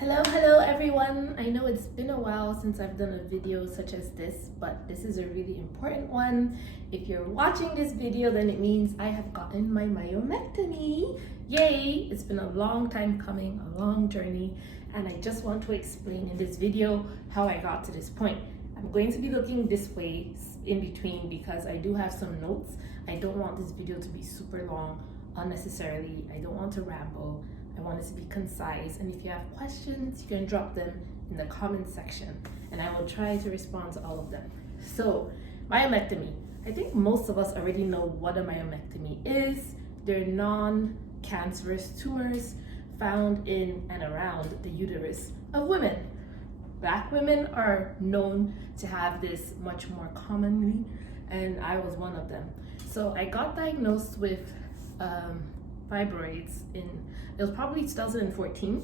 Hello everyone. I know it's been a while since I've done a video such as this, but this is a really important one. If you're watching this video, then it means I have gotten my myomectomy. Yay! It's been a long time coming, a long journey, and I just want to explain in this video how I got to this point. I'm going to be looking this way in between because I do have some notes. I don't want this video to be super long unnecessarily. I don't want to ramble. I want it to be concise, and if you have questions, you can drop them in the comment section and I will try to respond to all of them. So, myomectomy. I think most of us already know what a myomectomy is. They're non-cancerous tumors found in and around the uterus of women. Black women are known to have this much more commonly, and I was one of them. So I got diagnosed with fibroids it was probably 2014.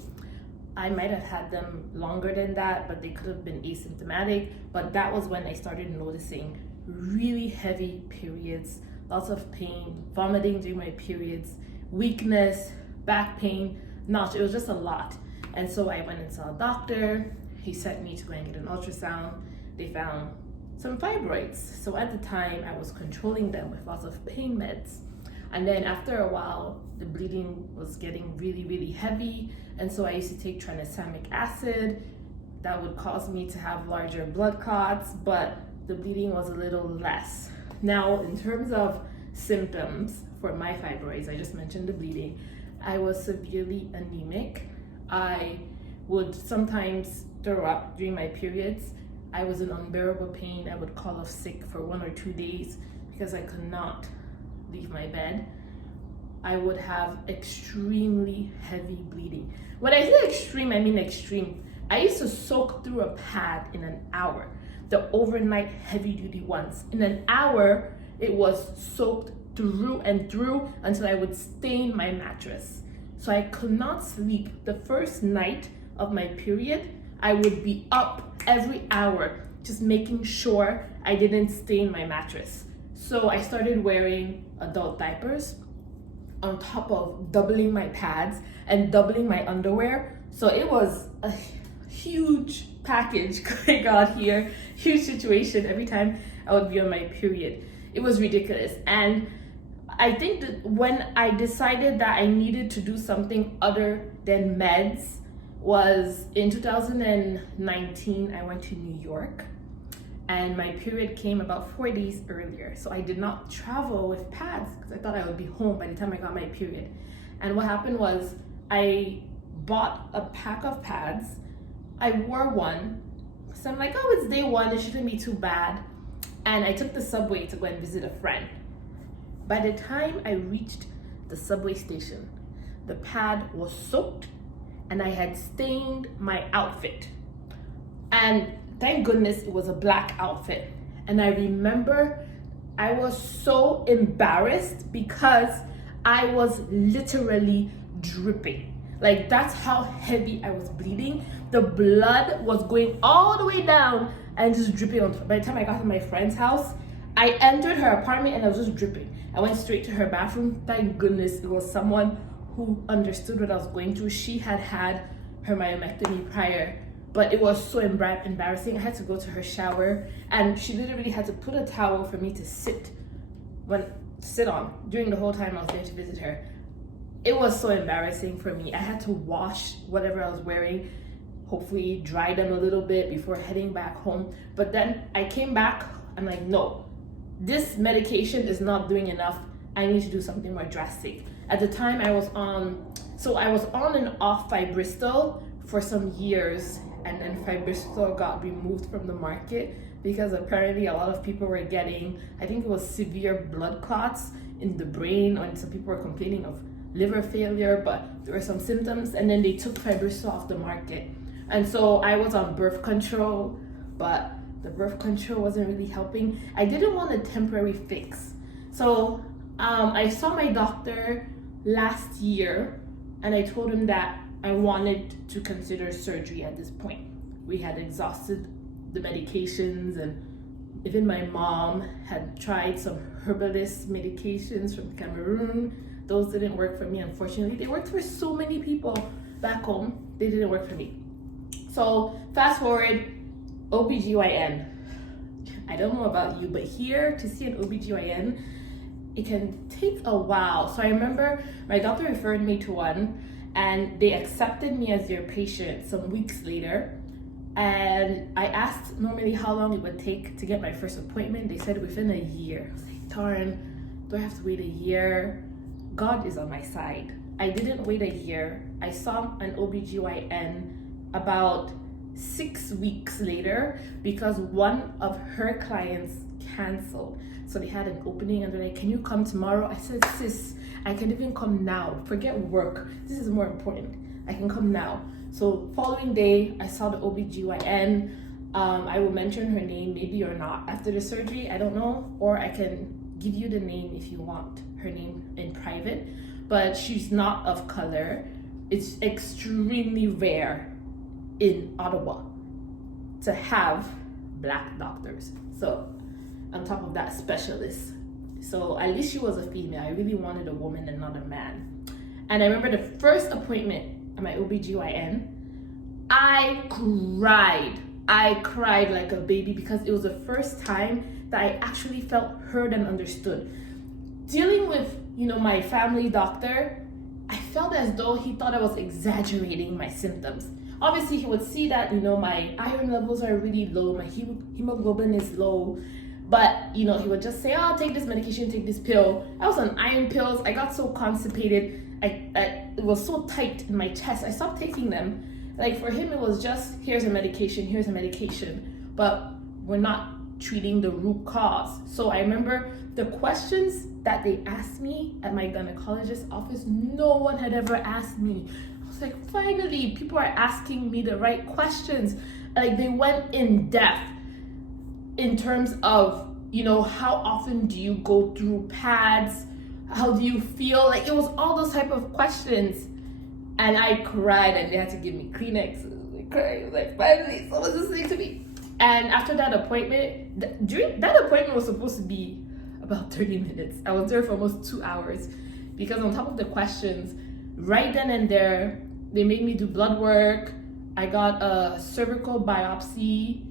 I might have had them longer than that, but they could have been asymptomatic. But that was when I started noticing really heavy periods, lots of pain, vomiting during my periods, weakness, back pain, nausea. It was just a lot. And so I went and saw a doctor. He sent me to go and get an ultrasound. They found some fibroids. So at the time, I was controlling them with lots of pain meds. And then after a while, the bleeding was getting really heavy. And so I used to take tranexamic acid. That would cause me to have larger blood clots, but the bleeding was a little less. Now, in terms of symptoms for my fibroids, I just mentioned the bleeding. I was severely anemic. I would sometimes throw up during my periods. I was in unbearable pain. I would call off sick for 1 or 2 days because I could not leave my bed. I would have extremely heavy bleeding. When I say extreme, I mean extreme. I used to soak through a pad in an hour, the overnight heavy duty ones. In an hour, it was soaked through and through until I would stain my mattress. So I could not sleep. The first night of my period, I would be up every hour, just making sure I didn't stain my mattress. So I started wearing adult diapers on top of doubling my pads and doubling my underwear. So it was a huge package going on here, huge situation every time I would be on my period. It was ridiculous. And I think that when I decided that I needed to do something other than meds was in 2019, I went to New York. And my period came about 4 days earlier. So I did not travel with pads because I thought I would be home by the time I got my period. And what happened was I bought a pack of pads. I wore one. So I'm like, oh, it's day one. It shouldn't be too bad. And I took the subway to go and visit a friend. By the time I reached the subway station, the pad was soaked and I had stained my outfit. And thank goodness it was a black outfit. And I remember I was so embarrassed because I was literally dripping. Like, that's how heavy I was bleeding. The blood was going all the way down and just dripping on. By the time I got to my friend's house, I entered her apartment and I was just dripping. I went straight to her bathroom. Thank goodness it was someone who understood what I was going through. She had had her myomectomy prior, but it was so embarrassing. I had to go to her shower and she literally had to put a towel for me to sit on during the whole time I was there to visit her. It was so embarrassing for me. I had to wash whatever I was wearing, hopefully dry them a little bit before heading back home. But then I came back, I'm like, no, this medication is not doing enough. I need to do something more drastic. At the time I was on and off Fibristal for some years, and then Fibristal got removed from the market because apparently a lot of people were getting, I think it was severe blood clots in the brain, and some people were complaining of liver failure, but there were some symptoms, and then they took Fibristal off the market. And so I was on birth control, but the birth control wasn't really helping. I didn't want a temporary fix. So I saw my doctor last year and I told him that I wanted to consider surgery at this point. We had exhausted the medications, and even my mom had tried some herbalist medications from Cameroon. Those didn't work for me, unfortunately. They worked for so many people back home. They didn't work for me. So fast forward, OBGYN. I don't know about you, but here to see an OBGYN, it can take a while. So I remember my doctor referred me to one, and they accepted me as their patient some weeks later. And I asked normally how long it would take to get my first appointment. They said within a year. I was like, darn, do I have to wait a year? God is on my side. I didn't wait a year. I saw an OBGYN about 6 weeks later because one of her clients canceled. So they had an opening and they're like, can you come tomorrow? I said, sis, I can even come now. Forget work. This is more important. I can come now. So following day, I saw the OBGYN. I will mention her name, maybe or not. After the surgery, I don't know. Or I can give you the name if you want her name in private. But she's not of color. It's extremely rare in Ottawa to have Black doctors. So on top of that, specialists. So at least she was a female. I really wanted a woman and not a man. And I remember the first appointment at my OBGYN, I cried like a baby because it was the first time that I actually felt heard and understood. Dealing with, my family doctor, I felt as though he thought I was exaggerating my symptoms. Obviously, he would see that, my iron levels are really low, my hemoglobin is low, but, he would just say, oh, take this medication, take this pill. I was on iron pills. I got so constipated. It was so tight in my chest. I stopped taking them. Like for him, it was just, here's a medication, but we're not treating the root cause. So I remember the questions that they asked me at my gynecologist's office, no one had ever asked me. I was like, finally, people are asking me the right questions. Like they went in depth in terms of, how often do you go through pads? How do you feel? Like it was all those type of questions. And I cried and they had to give me Kleenex. I was like, finally, someone's listening to me. And after that appointment, that appointment was supposed to be about 30 minutes. I was there for almost 2 hours because on top of the questions, right then and there, they made me do blood work. I got a cervical biopsy.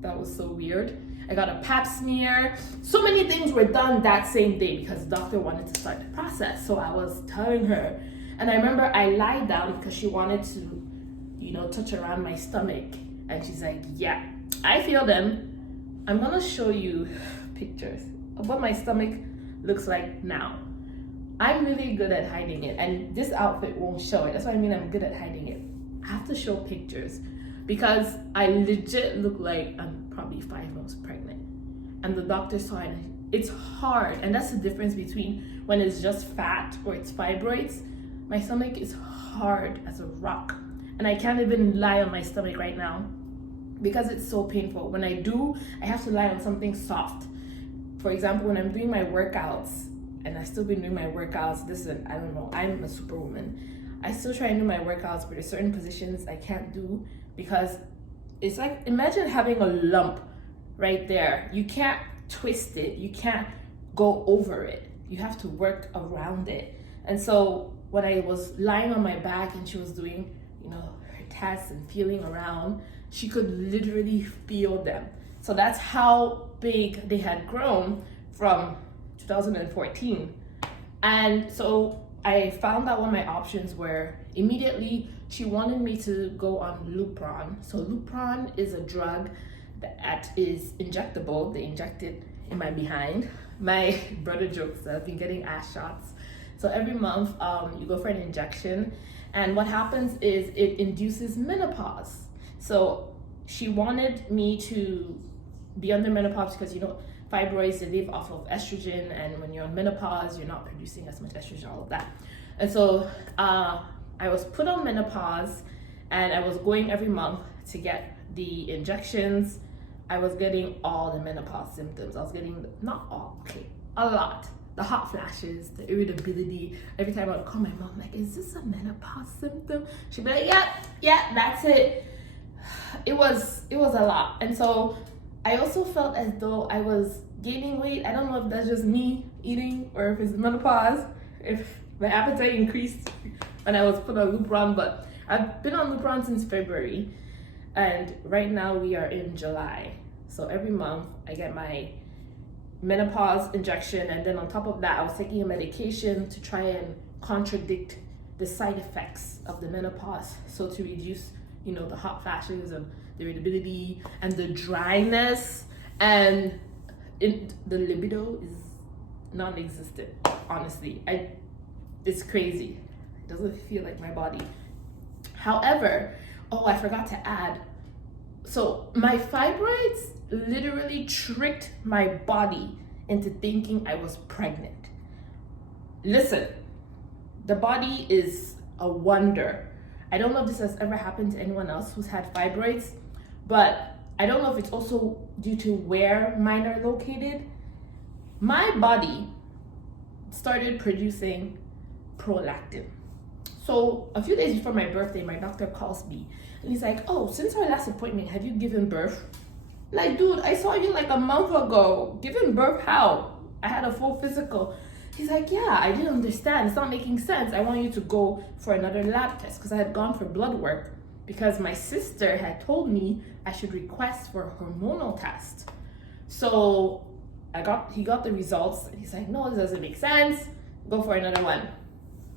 That was so weird. I got a pap smear. So many things were done that same day because the doctor wanted to start the process. So I was telling her, and I remember I lied down because she wanted to, touch around my stomach. And she's like, yeah, I feel them. I'm gonna show you pictures of what my stomach looks like now. I'm really good at hiding it, and this outfit won't show it. That's what I mean, I'm good at hiding it. I have to show pictures because I legit look like I'm probably 5 months pregnant. And the doctor saw it. It's hard, and that's the difference between when it's just fat or it's fibroids. My stomach is hard as a rock, and I can't even lie on my stomach right now because it's so painful. When I do, I have to lie on something soft. For example, when I'm doing my workouts, and I've still been doing my workouts, I don't know, I'm a superwoman. I still try and do my workouts, but there's certain positions I can't do because it's like, imagine having a lump right there. You can't twist it, you can't go over it. You have to work around it. And so when I was lying on my back and she was doing, her tests and feeling around, she could literally feel them. So that's how big they had grown from 2014. And so I found out what my options were. Immediately, she wanted me to go on Lupron. So Lupron is a drug that is injectable. They inject it in my behind. My brother jokes that I've been getting ass shots. So every month, you go for an injection. And what happens is it induces menopause. So she wanted me to be under menopause because, fibroids, they live off of estrogen. And when you're on menopause, you're not producing as much estrogen, all of that. And so I was put on menopause and I was going every month to get the injections. I was getting all the menopause symptoms. I was getting, not all, okay, a lot. The hot flashes, the irritability. Every time I would call my mom, like, is this a menopause symptom? She'd be like, yeah, that's it. It was a lot. And so I also felt as though I was gaining weight. I don't know if that's just me eating or if it's menopause, if my appetite increased when I was put on Lupron, but I've been on Lupron since February. And right now we are in July. So every month I get my menopause injection, and then on top of that I was taking a medication to try and contradict the side effects of the menopause, so to reduce, you know, the hot flashes and the irritability and the dryness, and the libido is non-existent. Honestly, it's crazy. It doesn't feel like my body. However, oh, I forgot to add, so my fibroids literally tricked my body into thinking I was pregnant. Listen, the body is a wonder. I don't know if this has ever happened to anyone else who's had fibroids, but I don't know if it's also due to where mine are located. My body started producing prolactin. So a few days before my birthday, my doctor calls me and he's like, oh, since our last appointment, have you given birth? Like, dude, I saw you like a month ago. Giving birth how? I had a full physical. He's like, yeah, I didn't understand. It's not making sense. I want you to go for another lab test, because I had gone for blood work because my sister had told me I should request for a hormonal test. So he got the results and he's like, no, this doesn't make sense. Go for another one.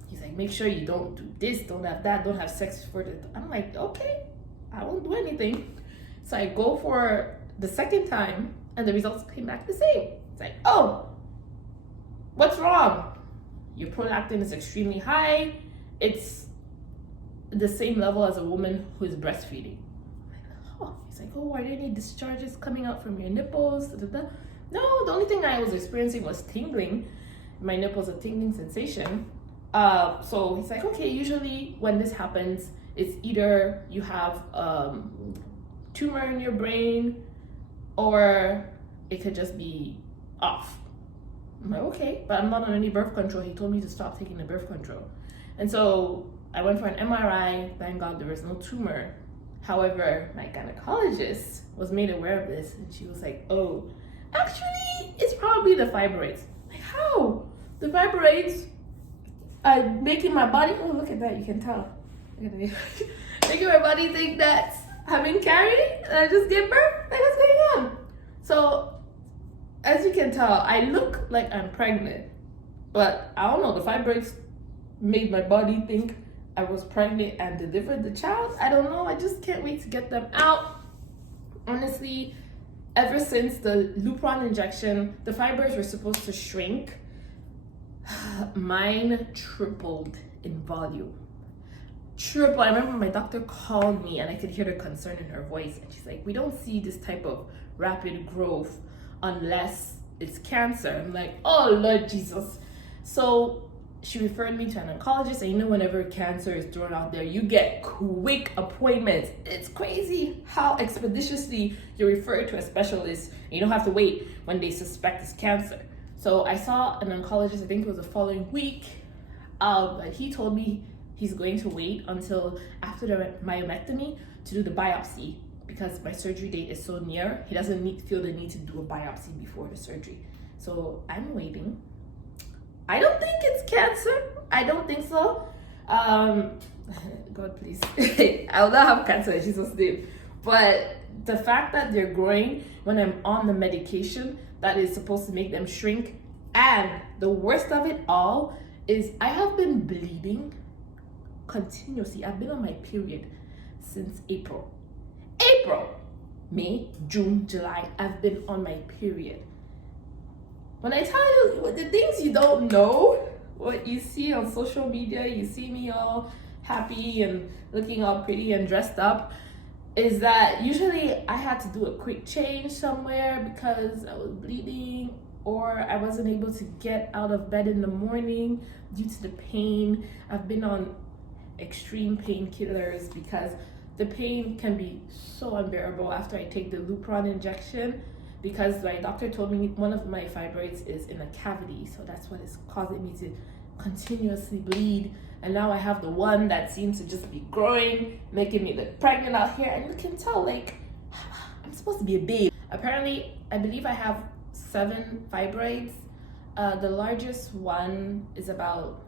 He's like, make sure you don't do this, don't have that, don't have sex for the... I'm like, okay, I won't do anything. So I go for the second time and the results came back the same. It's like, oh, what's wrong? Your prolactin is extremely high. It's the same level as a woman who is breastfeeding. Oh, he's like, oh, are there any discharges coming out from your nipples? Da, da, da. No, the only thing I was experiencing was tingling. My nipples, a tingling sensation. So he's like, okay, usually when this happens, it's either you have tumor in your brain, or it could just be off. I'm like, okay, but I'm not on any birth control. He told me to stop taking the birth control. And so I went for an MRI. Thank God there was no tumor. However, my gynecologist was made aware of this, and she was like, oh, actually, it's probably the fibroids. Like, how? The fibroids are making my body, oh, look at that, you can tell. Making my body think that I've been carrying and I just gave birth. Like, what's going on? So, as you can tell, I look like I'm pregnant, but I don't know, the fibroids made my body think I was pregnant and delivered the child. I don't know, I just can't wait to get them out. Honestly, ever since the Lupron injection, the fibroids were supposed to shrink. Mine tripled in volume. Triple. I remember my doctor called me and I could hear the concern in her voice, and she's like, we don't see this type of rapid growth unless it's cancer. I'm like, oh Lord Jesus. So she referred me to an oncologist, and you know, whenever cancer is thrown out there, you get quick appointments. It's crazy how expeditiously you're referred to a specialist and you don't have to wait when they suspect it's cancer. So I saw an oncologist, I think it was the following week, but he told me he's going to wait until after the myomectomy to do the biopsy, because my surgery date is so near. He doesn't feel the need to do a biopsy before the surgery. So I'm waiting. I don't think it's cancer. I don't think so. God, please. I will not have cancer in Jesus' name. But the fact that they're growing when I'm on the medication that is supposed to make them shrink, and the worst of it all is I have been bleeding continuously. I've been on my period since April, May, June, July. I've been on my period. When I tell you the things you don't know, what you see on social media, you see me all happy and looking all pretty and dressed up, is that usually I had to do a quick change somewhere because I was bleeding, or I wasn't able to get out of bed in the morning due to the pain. I've been on extreme painkillers because the pain can be so unbearable after I take the Lupron injection, because my doctor told me one of my fibroids is in a cavity, so that's what is causing me to continuously bleed. And now I have the one that seems to just be growing, making me look pregnant out here, and you can tell, like, I'm supposed to be a babe. Apparently, I believe I have 7 fibroids. The largest one is about,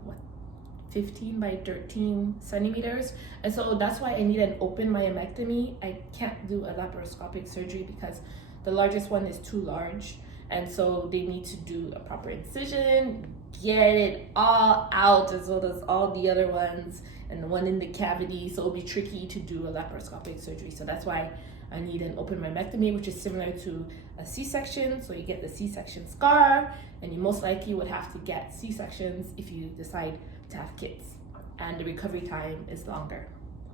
15 by 13 centimeters, and so that's why I need an open myomectomy. I can't do a laparoscopic surgery because the largest one is too large, and so they need to do a proper incision, get it all out as well as all the other ones, and the one in the cavity, so it'll be tricky to do a laparoscopic surgery. So that's why I need an open myomectomy, which is similar to a C-section. So you get the C-section scar, and you most likely would have to get C-sections if you decide to have kids, and the recovery time is longer,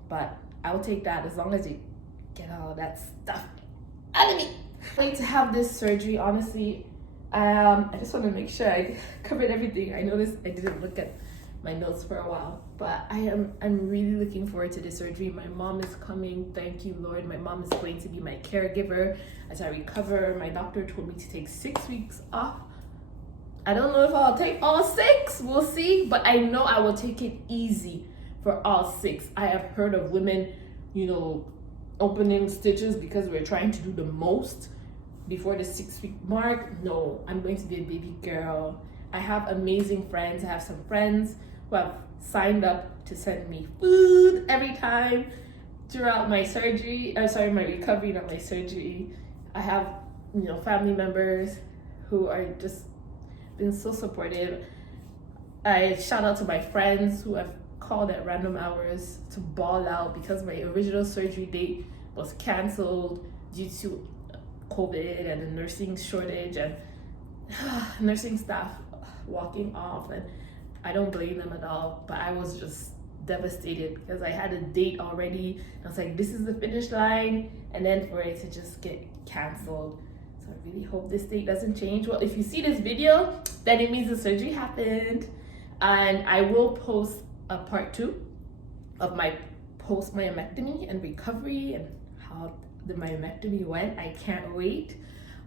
but I will take that as long as you get all that stuff out of me. I like to have this surgery, honestly. I just want to make sure I covered everything. I noticed I didn't look at my notes for a while, but I'm really looking forward to this surgery. My mom is coming, thank you Lord. My mom is going to be my caregiver as I recover. My doctor told me to take 6 weeks off. I don't know if I'll take all 6, we'll see, but I know I will take it easy for all 6. I have heard of women, you know, opening stitches because we're trying to do the most before the 6-week mark. No, I'm going to be a baby girl. I have amazing friends. I have some friends who have signed up to send me food every time throughout my surgery, my recovery, not my surgery. I have, you know, family members who are just been so supportive. I shout out to my friends who have called at random hours to bawl out because my original surgery date was canceled due to COVID and the nursing shortage and nursing staff walking off, and I don't blame them at all, but I was just devastated because I had a date already. I was like, this is the finish line, and then for it to just get canceled. So I really hope this date doesn't change. Well, if you see this video, then it means the surgery happened, and I will post a part 2 of my post myomectomy and recovery and how the myomectomy went. I can't wait.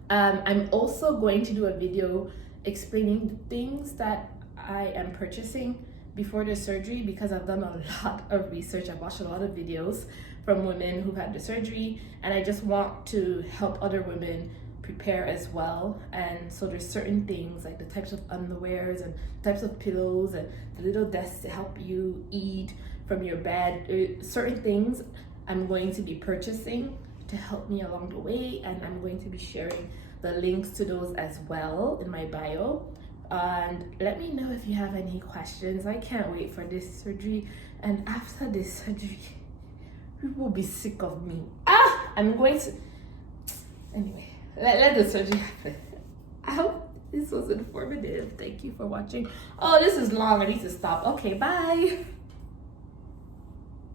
I'm also going to do a video explaining the things that I am purchasing before the surgery, because I've done a lot of research. I've watched a lot of videos from women who've had the surgery, and I just want to help other women prepare as well. And so there's certain things like the types of underwears and types of pillows and the little desks to help you eat from your bed. Certain things I'm going to be purchasing to help me along the way, and I'm going to be sharing the links to those as well in my bio. And let me know if you have any questions. I can't wait for this surgery, and after this surgery you will be sick of me. I'm going to, anyway, let the surgery happen. I hope this was informative. Thank you for watching. Oh, this is long. I need to stop. Okay, bye.